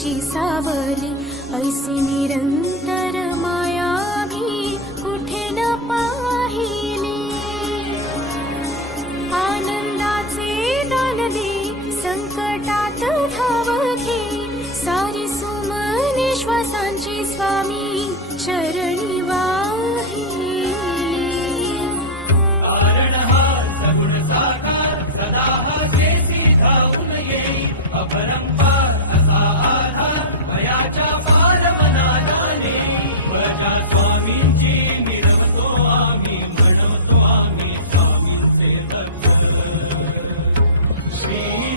स्वामीची सावली, ऐसी निरंतर माया मी कुठे न पाहिली. आनंदाचे दान दे, संकटात धाव घे, सारी सुमने श्वासांची स्वामी चरणी वाहिली. श्री